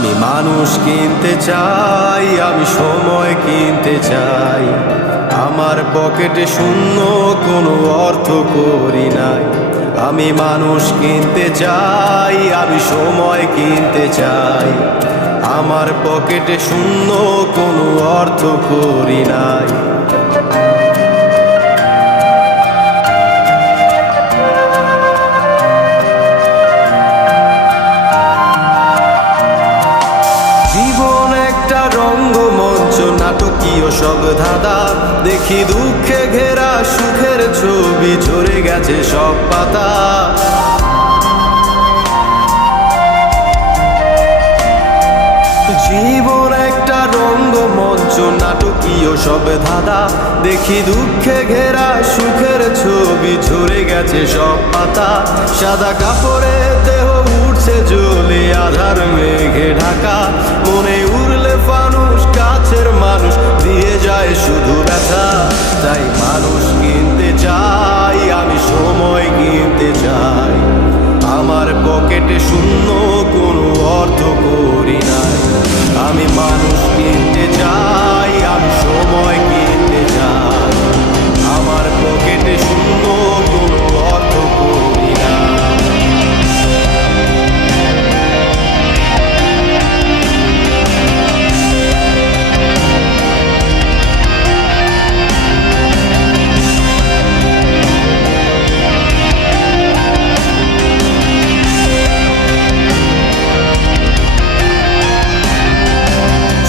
আমি মানুষ কিনতে চাই, আমি সময় কিনতে চাই। আমার পকেটে শূন্য, কোনো অর্থ করি নাই। আমি মানুষ কিনতে চাই, আমি সময় কিনতে চাই। আমার পকেটে শূন্য, কোনো অর্থ করি নাই। রঙ্গমঞ্চ, নাটকীয় সব ধাঁধা, দেখি দুঃখে ঘেরা সুখের ছবি, ঝরে গেছে সব পাতা। জীবন একটা রঙ্গমঞ্চ, নাটকীয় সব ধাঁধা, দেখি দুঃখে ঘেরা সুখের ছবি, ঝরে গেছে সব পাতা। সাদা কাপড়ে দেহ উঠছে জ্বলে, আধার মেঘে ঢাকা। মনে উড়লে ফানুষ, কাছের মানুষ দিয়ে যায় শুধু ব্যথা। তাই মানুষ কিনতে চাই, আমি সময় কিনতে চাই। আমার পকেটে শূন্য, কোনো অর্থ করি নাই। আমি মানুষ কিনতে চাই, আমি সময় কিনতে চাই। আমার পকেটে শূন্য, কোনো অর্থ করি নাই।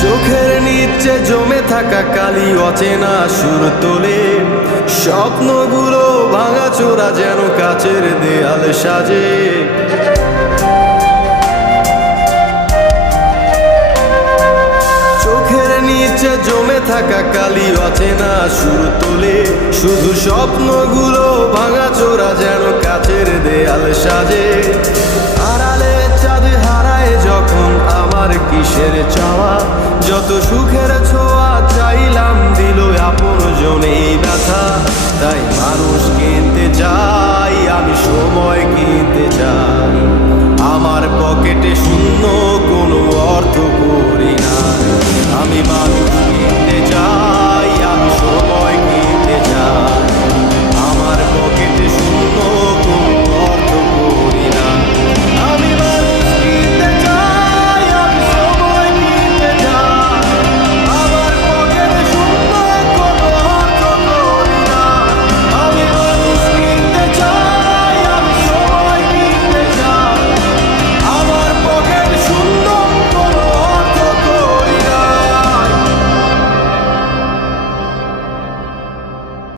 চোখের নিচে জমে থাকা কালি অচেনা সুর তোলে, স্বপ্নগুলো ভাঙাচোরা যেন কাচের দেয়াল সাজে। চোখের নিচে জমে থাকা কালি অচেনা সুর তোলে, শুধু স্বপ্নগুলো ভাঙাচোরা যেন কাচের দেয়াল সাজে। আড়ালে চাঁদ হারায় যখন, আমার কিসের চাওয়া, যত সুখের ছোঁয়া